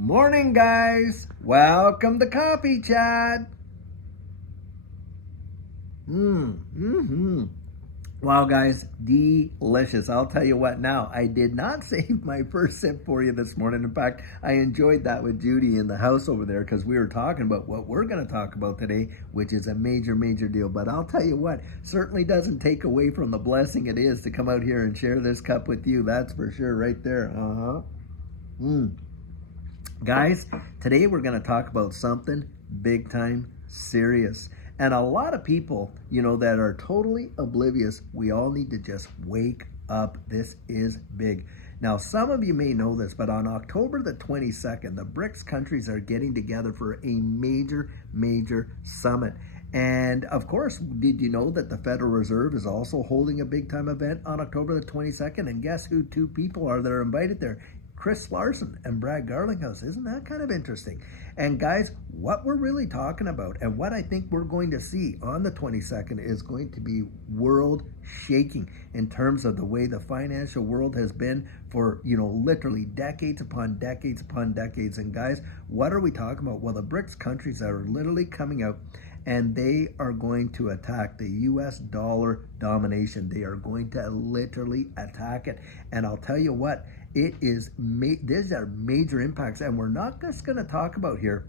Morning, guys. Welcome to Coffee Chat. Wow, guys, delicious. I'll tell you what now, I did not save my first sip for you this morning. In fact, I enjoyed that with Judy in the house over there because we were talking about what we're going to talk about today, which is a major, major deal. But I'll tell you what, certainly doesn't take away from the blessing it is to come out here and share this cup with you. That's for sure right there. Guys, today we're going to talk about something big time serious. And a lot of people, that are totally oblivious, we all need to just wake up. This is big. Now, some of you may know this, but on October the 22nd, the BRICS countries are getting together for a major, major summit. And of course, did you know that the Federal Reserve is also holding a big time event on October the 22nd? And guess who two people are that are invited there? Chris Larson and Brad Garlinghouse. Isn't that kind of interesting? And guys, what we're really talking about and what I think we're going to see on the 22nd is going to be world shaking in terms of the way the financial world has been for, literally decades upon decades upon decades. And guys, what are we talking about? Well, the BRICS countries are literally coming out and they are going to attack the US dollar domination. They are going to literally attack it. And I'll tell you what, these are major impacts. And we're not just going to talk about here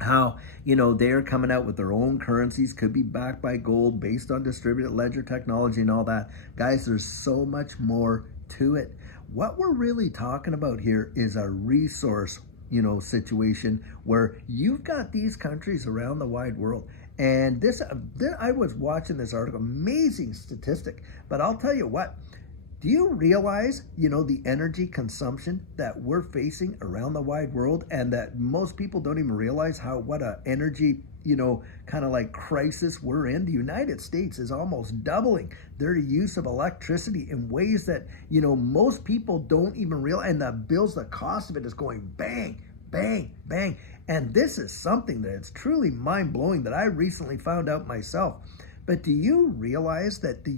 how, they're coming out with their own currencies, could be backed by gold, based on distributed ledger technology and all that. Guys, there's so much more to it. What we're really talking about here is a resource situation where you've got these countries around the wide world. And I was watching this article, amazing statistic, but I'll tell you what, do you realize, the energy consumption that we're facing around the wide world, and that most people don't even realize what a energy, kind of like crisis we're in? The United States is almost doubling their use of electricity in ways that, most people don't even realize. And the cost of it is going bang, bang, bang. And this is something that's truly mind-blowing that I recently found out myself. But do you realize that the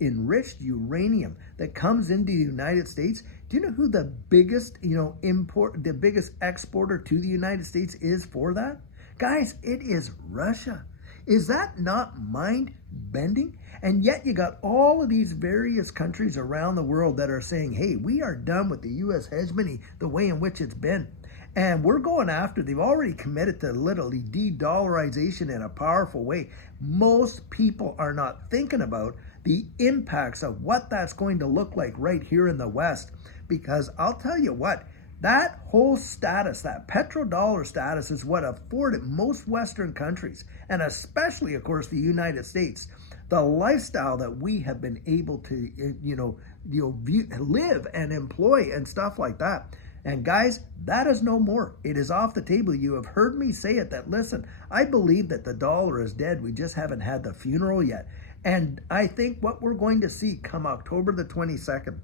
enriched uranium that comes into the United States, do you know who the biggest, the biggest exporter to the United States is for that? Guys, it is Russia. Is that not mind-bending? And yet you got all of these various countries around the world that are saying, hey, we are done with the U.S. hegemony the way in which it's been. And we're going after, they've already committed to literally de-dollarization in a powerful way. Most people are not thinking about the impacts of what that's going to look like right here in the West. Because I'll tell you what, that whole status, that petrodollar status, is what afforded most Western countries, and especially, of course, the United States, the lifestyle that we have been able to, live and employ and stuff like that. And guys, that is no more. It is off the table. You have heard me say it, that listen, I believe that the dollar is dead. We just haven't had the funeral yet. And I think what we're going to see come October the 22nd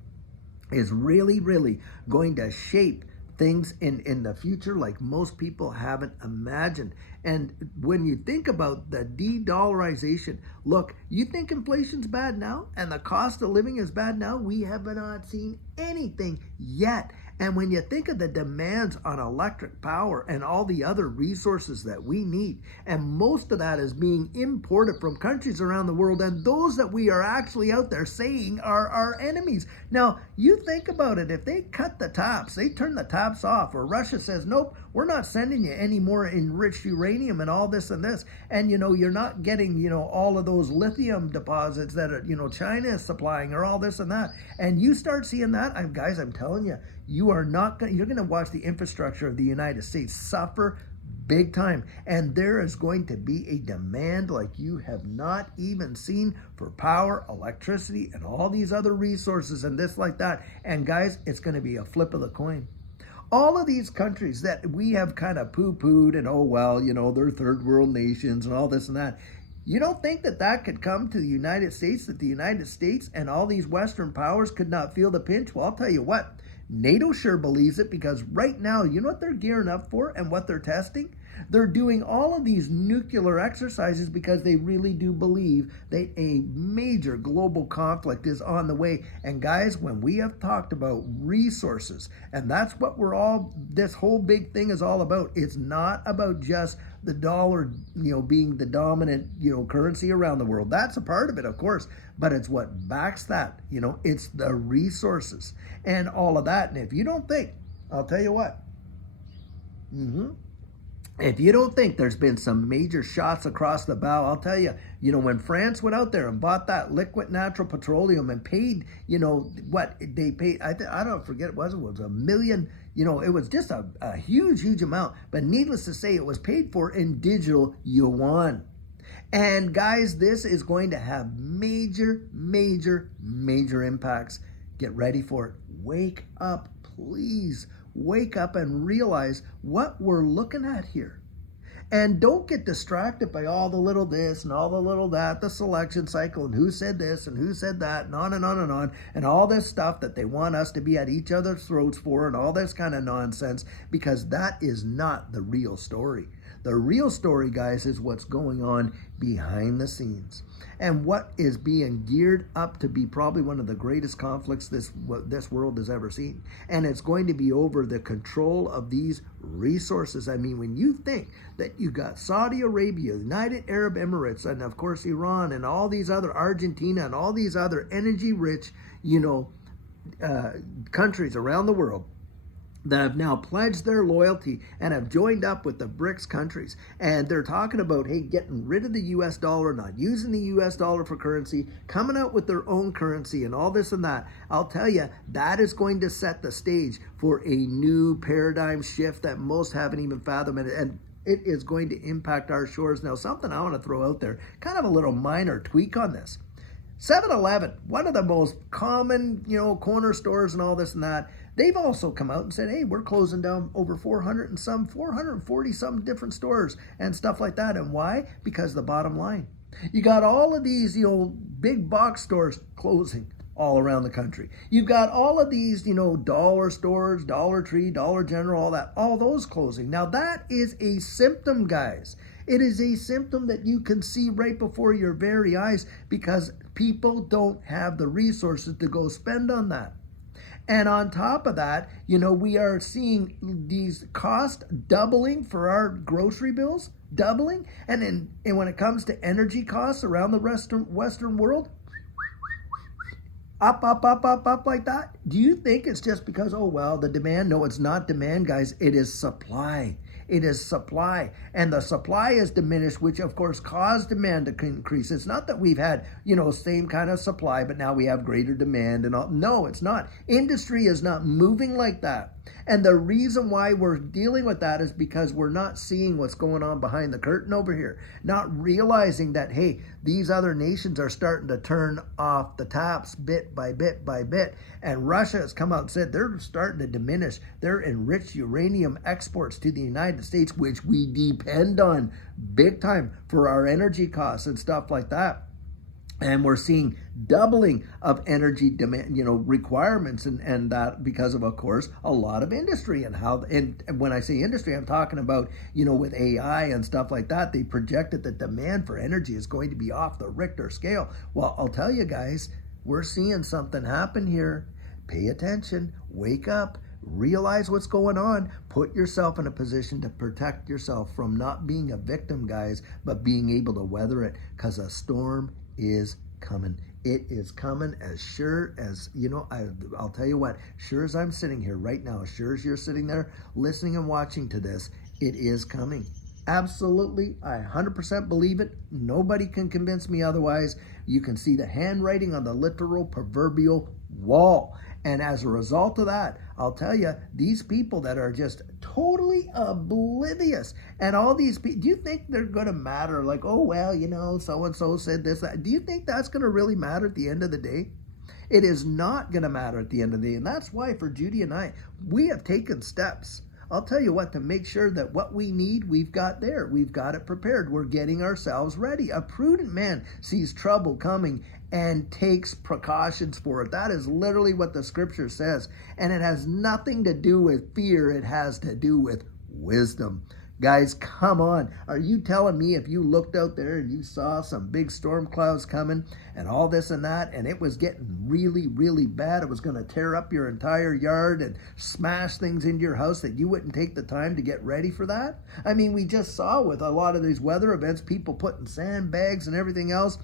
is really, really going to shape things in the future like most people haven't imagined. And when you think about the de-dollarization, look, you think inflation's bad now and the cost of living is bad now? We have not seen anything yet. And when you think of the demands on electric power and all the other resources that we need, and most of that is being imported from countries around the world, and those that we are actually out there saying are our enemies. Now, you think about it, if they cut the taps, they turn the taps off, or Russia says, nope, we're not sending you any more enriched uranium and all this and this, and you're not getting, all of those lithium deposits that are, China is supplying, or all this and that, and you start seeing that, guys, I'm telling you, you're going to watch the infrastructure of the United States suffer big time. And there is going to be a demand like you have not even seen for power, electricity, and all these other resources and this like that. And guys, it's going to be a flip of the coin. All of these countries that we have kind of poo-pooed and, oh, well, they're third world nations and all this and that. You don't think that could come to the United States, that the United States and all these Western powers could not feel the pinch? Well, I'll tell you what, NATO sure believes it, because right now, you know what they're gearing up for and what they're testing? They're doing all of these nuclear exercises because they really do believe that a major global conflict is on the way. And guys, when we have talked about resources, and that's what this whole big thing is all about. It's not about just the dollar, being the dominant, currency around the world. That's a part of it, of course, but it's what backs that, it's the resources and all of that. And if you don't think, I'll tell you what, if you don't think there's been some major shots across the bow, I'll tell you, when France went out there and bought that liquid natural petroleum and paid, what they paid, I don't forget, it was $1 million, it was just a huge amount. But needless to say, it was paid for in digital Yuan. And guys, this is going to have major impacts. Get ready for it. Wake up, please. Wake up and realize what we're looking at here. And don't get distracted by all the little this and all the little that, the selection cycle and who said this and who said that and on and on and on, and all this stuff that they want us to be at each other's throats for and all this kind of nonsense, because that is not the real story. The real story, guys, is what's going on behind the scenes and what is being geared up to be probably one of the greatest conflicts this world has ever seen. And it's going to be over the control of these resources. I mean, when you think that you got Saudi Arabia, United Arab Emirates, and of course Iran and all these other, Argentina and all these other energy-rich, countries around the world that have now pledged their loyalty and have joined up with the BRICS countries. And they're talking about, hey, getting rid of the US dollar, not using the US dollar for currency, coming out with their own currency and all this and that. I'll tell you, that is going to set the stage for a new paradigm shift that most haven't even fathomed. And it is going to impact our shores. Now, something I want to throw out there, kind of a little minor tweak on this. 7-Eleven, one of the most common, corner stores and all this and that, they've also come out and said, hey, we're closing down over 440 some different stores and stuff like that. And why? Because the bottom line, you got all of these, big box stores closing all around the country. You've got all of these, dollar stores, Dollar Tree, Dollar General, all those closing. Now that is a symptom, guys. It is a symptom that you can see right before your very eyes because people don't have the resources to go spend on that. And on top of that, we are seeing these costs doubling for our grocery bills, doubling. And when it comes to energy costs around the Western world, up like that. Do you think it's just because, the demand? No, it's not demand, guys. It is supply. It is supply. And the supply is diminished, which of course caused demand to increase. It's not that we've had, same kind of supply, but now we have greater demand and all. No, it's not. Industry is not moving like that. And the reason why we're dealing with that is because we're not seeing what's going on behind the curtain over here. Not realizing that, hey, these other nations are starting to turn off the taps bit by bit by bit. And Russia has come out and said they're starting to diminish their enriched uranium exports to the United States, which we depend on big time for our energy costs and stuff like that. And we're seeing doubling of energy demand, requirements and that because of course, a lot of industry and when I say industry, I'm talking about, with AI and stuff like that, they projected that demand for energy is going to be off the Richter scale. Well, I'll tell you guys, we're seeing something happen here. Pay attention, wake up, realize what's going on, put yourself in a position to protect yourself from not being a victim, guys, but being able to weather it because a storm is coming. It is coming as sure as, I'll tell you what, sure as I'm sitting here right now, sure as you're sitting there listening and watching to this, it is coming. Absolutely, I 100% believe it. Nobody can convince me otherwise. You can see the handwriting on the literal proverbial wall. And as a result of that, I'll tell you, these people that are just totally oblivious, and all these people, do you think they're going to matter? Like, so-and-so said this, that. Do you think that's going to really matter at the end of the day? It is not going to matter at the end of the day. And that's why for Judy and I, we have taken steps. I'll tell you what, to make sure that what we need, we've got there. We've got it prepared. We're getting ourselves ready. A prudent man sees trouble coming and takes precautions for it. That is literally what the scripture says. And it has nothing to do with fear. It has to do with wisdom. Guys, come on. Are you telling me if you looked out there and you saw some big storm clouds coming and all this and that, and it was getting really, really bad, it was going to tear up your entire yard and smash things into your house, that you wouldn't take the time to get ready for that? I mean, we just saw with a lot of these weather events, people putting sandbags and everything else,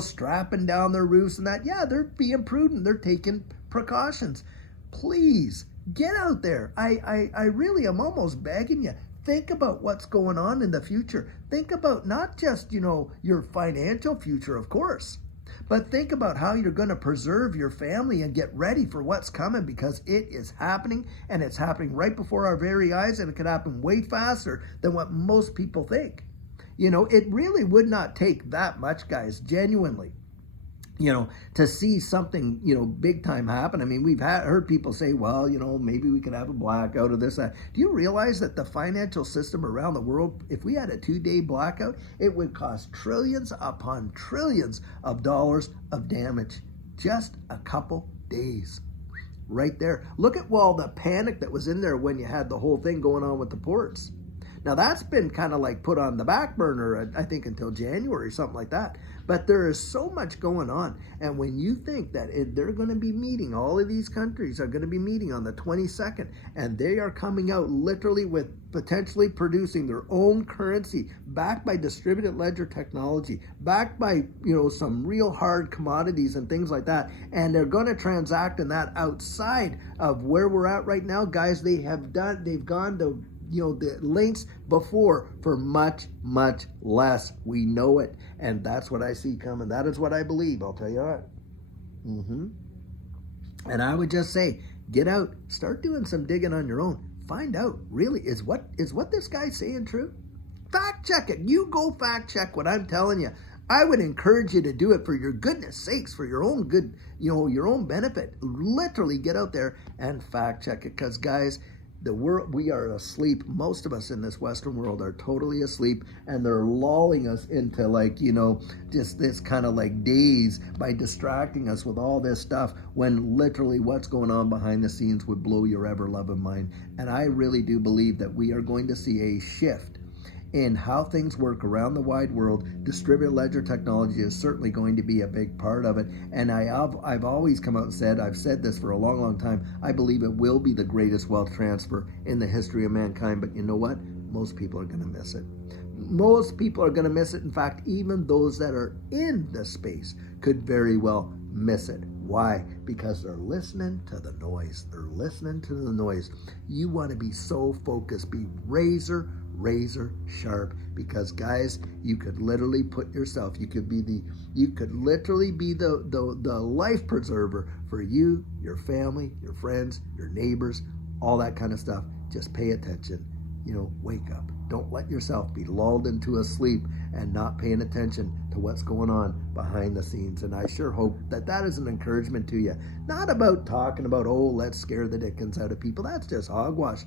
strapping down their roofs and that. Yeah, they're being prudent. They're taking precautions. Please, get out there. I really am almost begging you. Think about what's going on in the future. Think about not just, your financial future, of course, but think about how you're going to preserve your family and get ready for what's coming, because it is happening, and it's happening right before our very eyes, and it could happen way faster than what most people think. It really would not take that much, guys, genuinely, to see something, big time happen. I mean, we've heard people say, well, maybe we could have a blackout or this, that. Do you realize that the financial system around the world, if we had a 2-day blackout, it would cost trillions upon trillions of dollars of damage? Just a couple days. Right there. Look at all the panic that was in there when you had the whole thing going on with the ports. Now, that's been kind of like put on the back burner, I think, until January, something like that. But there is so much going on. And when you think that they're going to be meeting, all of these countries are going to be meeting on the 22nd, and they are coming out literally with potentially producing their own currency, backed by distributed ledger technology, backed by, some real hard commodities and things like that. And they're going to transact in that outside of where we're at right now. Guys, they've gone to the lengths before for much, much less. We know it. And that's what I see coming. That is what I believe. I'll tell you what. And I would just say, get out, start doing some digging on your own. Find out, really, is what this guy's saying true? Fact check it. You go fact check what I'm telling you. I would encourage you to do it for your goodness sakes, for your own good, your own benefit. Literally get out there and fact check it, because, guys, the world, we are asleep. Most of us in this Western world are totally asleep, and they're lulling us into just this kind of daze by distracting us with all this stuff, when literally what's going on behind the scenes would blow your ever-loving mind. And I really do believe that we are going to see a shift in how things work around the wide world. Distributed ledger technology is certainly going to be a big part of it. And I've always come out and said, I've said this for a long, long time, I believe it will be the greatest wealth transfer in the history of mankind. But you know what? Most people are going to miss it. Most people are going to miss it. In fact, even those that are in the space could very well miss it. Why? Because they're listening to the noise. They're listening to the noise. You want to be so focused, be razor sharp, because, guys, you could literally put yourself, you could literally be the life preserver for you, your family, your friends, your neighbors, all that kind of stuff. Just pay attention. Wake up. Don't let yourself be lulled into a sleep and not paying attention to what's going on behind the scenes. And I sure hope that is an encouragement to you. Not about talking about, let's scare the dickens out of people. That's just hogwash.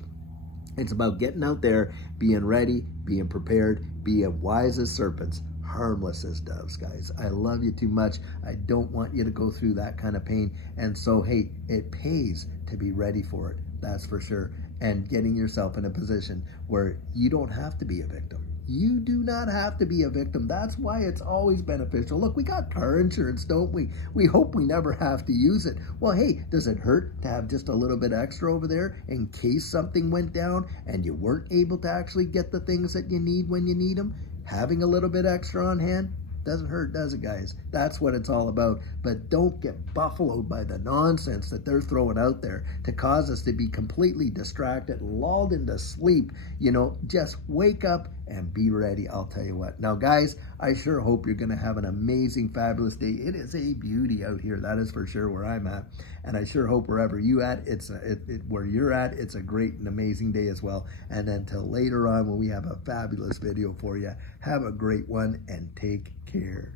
It's about getting out there, being ready, being prepared, being wise as serpents, harmless as doves, guys. I love you too much. I don't want you to go through that kind of pain. And so, hey, it pays to be ready for it. That's for sure. And getting yourself in a position where you don't have to be a victim. You do not have to be a victim. That's why it's always beneficial. Look, we got car insurance, don't we? We hope we never have to use it. Well, hey, does it hurt to have just a little bit extra over there in case something went down and you weren't able to actually get the things that you need when you need them? Having a little bit extra on hand doesn't hurt, does it, guys? That's what it's all about. But don't get buffaloed by the nonsense that they're throwing out there to cause us to be completely distracted, lulled into sleep. Just wake up and be ready. I'll tell you what. Now, guys, I sure hope you're going to have an amazing, fabulous day. It is a beauty out here. That is for sure where I'm at. And I sure hope wherever you at, where you're at, it's a great and amazing day as well. And until later on when we have a fabulous video for you, have a great one and take care.